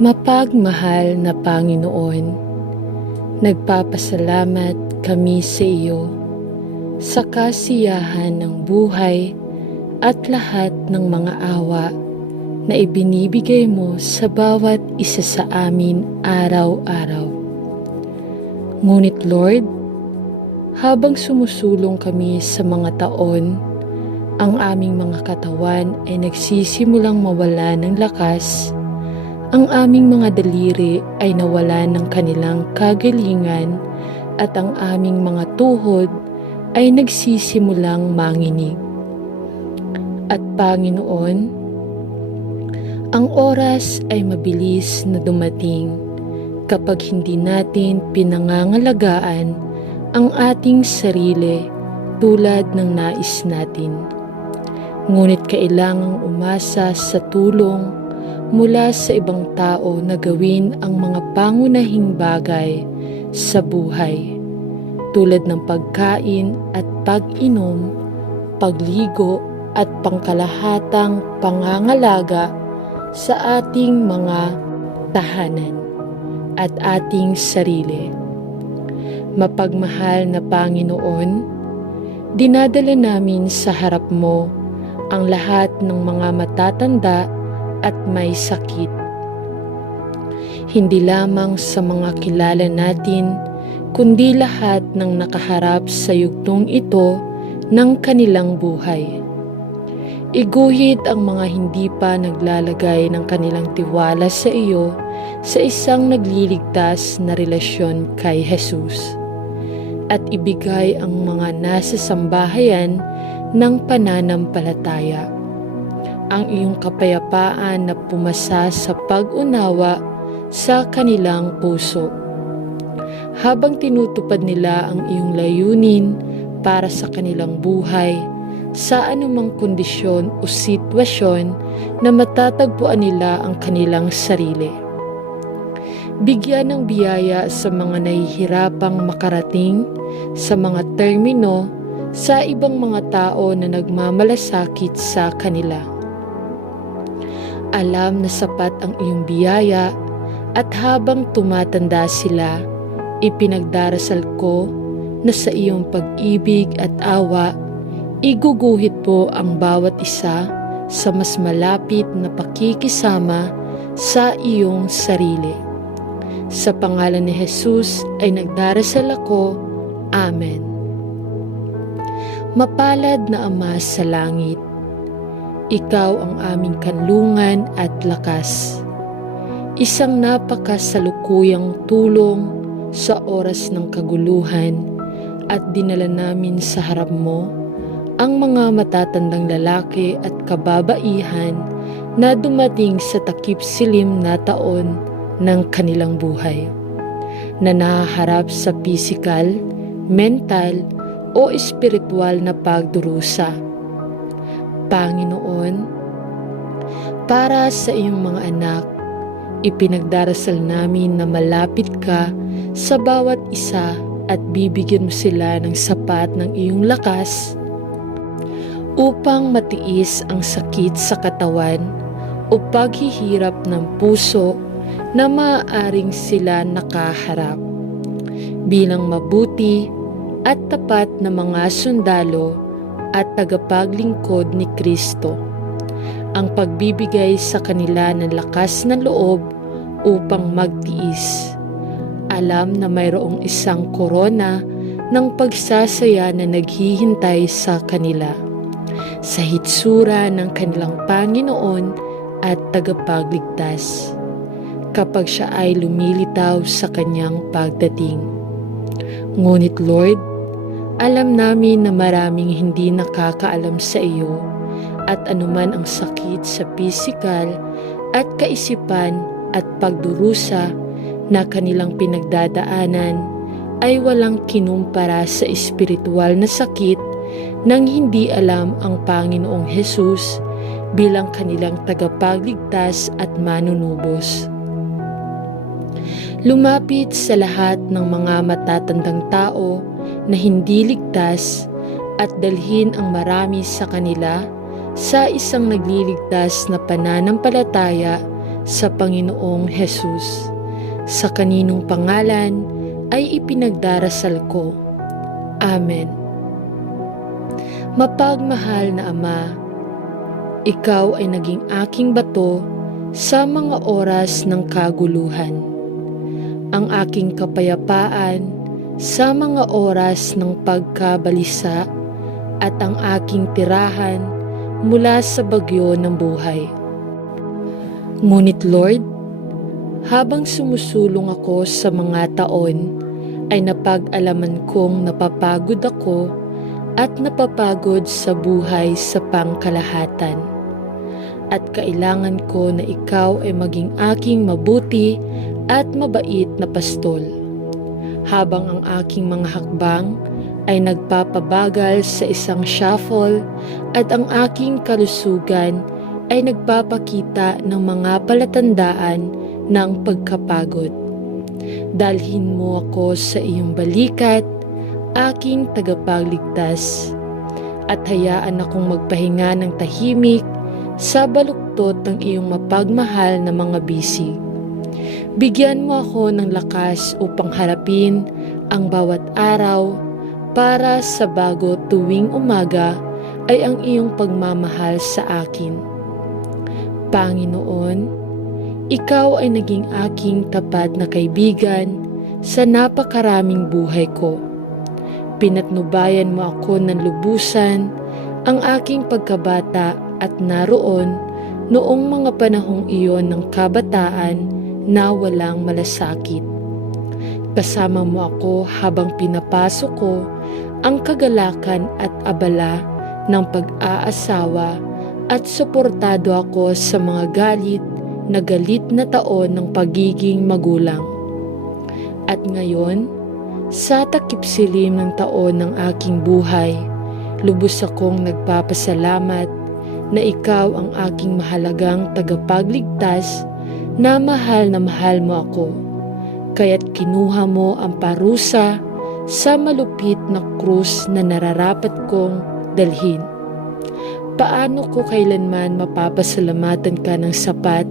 Mapagmahal na Panginoon, nagpapasalamat kami sa iyo sa kasiyahan ng buhay at lahat ng mga awa na ibinibigay mo sa bawat isa sa amin araw-araw. Ngunit Lord, habang sumusulong kami sa mga taon, ang aming mga katawan ay nagsisimulang mawala ng lakas. Ang aming mga daliri ay nawalan ng kanilang kagalingan at ang aming mga tuhod ay nagsisimulang manginig. At Panginoon, ang oras ay mabilis na dumating kapag hindi natin pinangangalagaan ang ating sarili tulad ng nais natin. Ngunit kailangang umasa sa tulong mula sa ibang tao na gawin ang mga pangunahing bagay sa buhay, tulad ng pagkain at pag-inom, pagligo at pangkalahatang pangangalaga sa ating mga tahanan at ating sarili. Mapagmahal na Panginoon, dinadala namin sa harap mo ang lahat ng mga matatanda at may sakit. Hindi lamang sa mga kilala natin, kundi lahat ng nakaharap sa yugtong ito ng kanilang buhay. Iguhit ang mga hindi pa naglalagay ng kanilang tiwala sa iyo sa isang nagliligtas na relasyon kay Jesus. At ibigay ang mga nasa sambahayan ng pananampalataya ang iyong kapayapaan na pumasa sa pag-unawa sa kanilang puso. Habang tinutupad nila ang iyong layunin para sa kanilang buhay, sa anumang kondisyon o sitwasyon na matatagpuan nila ang kanilang sarili. Bigyan ng biyaya sa mga nahihirapang makarating sa mga termino sa ibang mga tao na nagmamalasakit sa kanila. Alam na sapat ang iyong biyaya at habang tumatanda sila, ipinagdarasal ko na sa iyong pag-ibig at awa, iguguhit po ang bawat isa sa mas malapit na pakikisama sa iyong sarili. Sa pangalan ni Jesus ay nagdarasal ako. Amen. Mapalad na Ama sa langit, ikaw ang aming kanlungan at lakas. Isang napakasalukuyang tulong sa oras ng kaguluhan at dinala namin sa harap mo ang mga matatandang lalaki at kababaihan na dumating sa takip silim na taon ng kanilang buhay, na nahaharap sa pisikal, mental o espiritual na pagdurusa. Panginoon, para sa iyong mga anak, ipinagdarasal namin na malapit ka sa bawat isa at bibigyan mo sila ng sapat ng iyong lakas upang matiis ang sakit sa katawan o paghihirap ng puso na maaaring sila nakaharap. Bilang mabuti at tapat na mga sundalo at tagapaglingkod ni Kristo, ang pagbibigay sa kanila ng lakas na loob upang magtiis. Alam na mayroong isang korona ng pagsasaya na naghihintay sa kanila, sa hitsura ng kanilang Panginoon at tagapagligtas, kapag siya ay lumilitaw sa kanyang pagdating. Ngunit Lord, alam namin na maraming hindi nakakaalam sa iyo at anuman ang sakit sa pisikal at kaisipan at pagdurusa na kanilang pinagdadaanan ay walang kinumpara sa espiritual na sakit nang hindi alam ang Panginoong Jesus bilang kanilang tagapagligtas at manunubos. Lumapit sa lahat ng mga matatandang tao na hindi ligtas at dalhin ang marami sa kanila sa isang nagliligtas na pananampalataya sa Panginoong Jesus. Sa kaninong pangalan ay ipinagdarasal ko. Amen. Mapagmahal na Ama, Ikaw ay naging aking bato sa mga oras ng kaguluhan, ang aking kapayapaan sa mga oras ng pagkabalisa at ang aking tirahan mula sa bagyo ng buhay. Ngunit Lord, habang sumusulong ako sa mga taon, ay napag-alaman kong napapagod ako at napapagod sa buhay sa pangkalahatan. At kailangan ko na Ikaw ay maging aking mabuti at mabait na pastol. Habang ang aking mga hakbang ay nagpapabagal sa isang shuffle at ang aking kalusugan ay nagpapakita ng mga palatandaan ng pagkapagod. Dalhin mo ako sa iyong balikat, aking tagapagligtas, at hayaan akong magpahinga ng tahimik sa baluktot ng iyong mapagmahal na mga bisig. Bigyan mo ako ng lakas upang harapin ang bawat araw para sa bago tuwing umaga ay ang iyong pagmamahal sa akin. Panginoon, Ikaw ay naging aking tapat na kaibigan sa napakaraming buhay ko. Pinatnubayan mo ako ng lubusan ang aking pagkabata at naroon noong mga panahong iyon ng kabataan na walang malasakit. Kasama mo ako habang pinapasok ko ang kagalakan at abala ng pag-aasawa at suportado ako sa mga galit na taon ng pagiging magulang. At ngayon, sa takip-silim ng taon ng aking buhay, lubos akong nagpapasalamat na Ikaw ang aking mahalagang tagapagligtas na mahal mo ako. Kaya't kinuha mo ang parusa sa malupit na krus na nararapat kong dalhin. Paano ko kailanman mapapasalamatan ka ng sapat,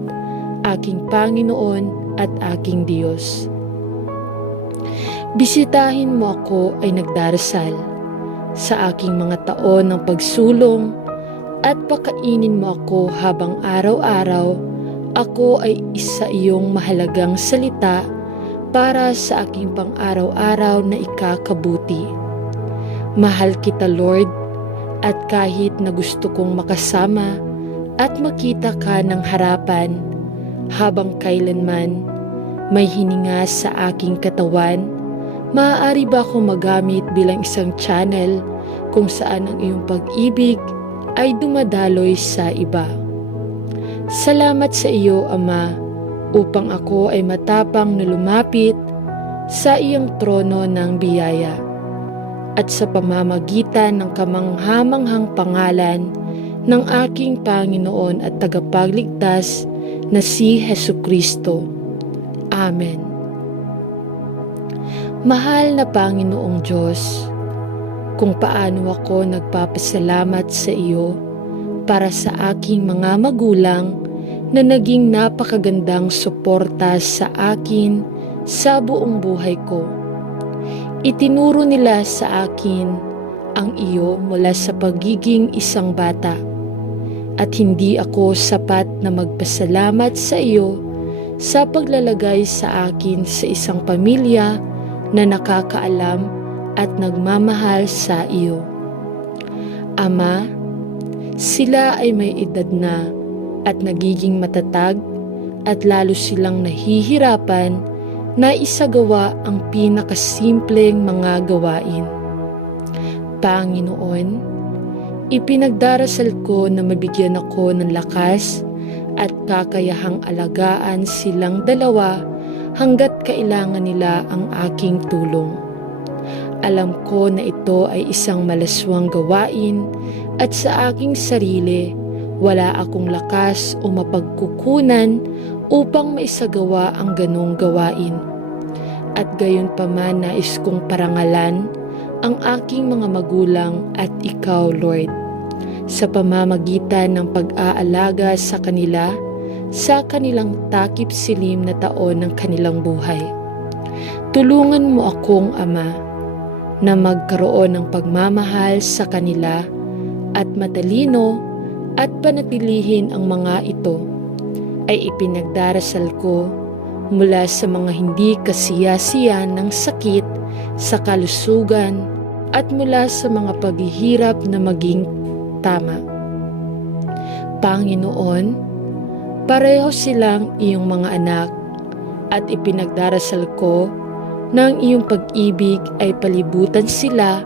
aking Panginoon at aking Diyos? Bisitahin mo ako ay nagdarasal sa aking mga taon ng pagsulong at pakainin mo ako habang araw-araw ako ay isa iyong mahalagang salita para sa aking pang-araw-araw na ikakabuti. Mahal kita, Lord, at kahit na gusto kong makasama at makita ka ng harapan, habang kailanman may hininga sa aking katawan, maaari ba akong magamit bilang isang channel kung saan ang iyong pag-ibig ay dumadaloy sa iba. Salamat sa iyo, Ama, upang ako ay matapang na lumapit sa iyong trono ng biyaya at sa pamamagitan ng kamanghamanghang pangalan ng aking Panginoon at tagapagligtas na si Hesukristo. Amen. Mahal na Panginoong Diyos, kung paano ako nagpapasalamat sa iyo para sa aking mga magulang na naging napakagandang suporta sa akin sa buong buhay ko. Itinuro nila sa akin ang iyo mula sa pagiging isang bata, at hindi ako sapat na magpasalamat sa iyo sa paglalagay sa akin sa isang pamilya na nakakaalam at nagmamahal sa iyo. Ama, sila ay may edad na at nagiging matatag at lalo silang nahihirapan na isagawa ang pinakasimpleng mga gawain. Panginoon, ipinagdarasal ko na mabigyan ako ng lakas at kakayahang alagaan silang dalawa hanggat kailangan nila ang aking tulong. Alam ko na ito ay isang malaswang gawain at sa aking sarili wala akong lakas o mapagkukunan upang maisagawa ang ganong gawain. At gayon pa man nais kong parangalan ang aking mga magulang at ikaw, Lord, sa pamamagitan ng pag-aalaga sa kanila sa kanilang takip silim na taon ng kanilang buhay. Tulungan mo akong Ama na magkaroon ng pagmamahal sa kanila at matalino at panatilihin ang mga ito ay ipinagdarasal ko mula sa mga hindi kasiyasiyan ng sakit sa kalusugan at mula sa mga paghihirap na maging tama. Panginoon, pareho silang iyong mga anak at ipinagdarasal ko na ang iyong pag-ibig ay palibutan sila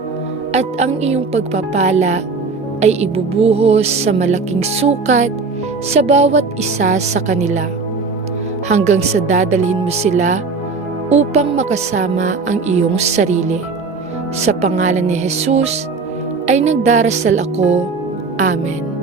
at ang iyong pagpapala ay ibubuhos sa malaking sukat sa bawat isa sa kanila, hanggang sa dadalhin mo sila upang makasama ang iyong sarili. Sa pangalan ni Jesus ay nagdarasal ako. Amen.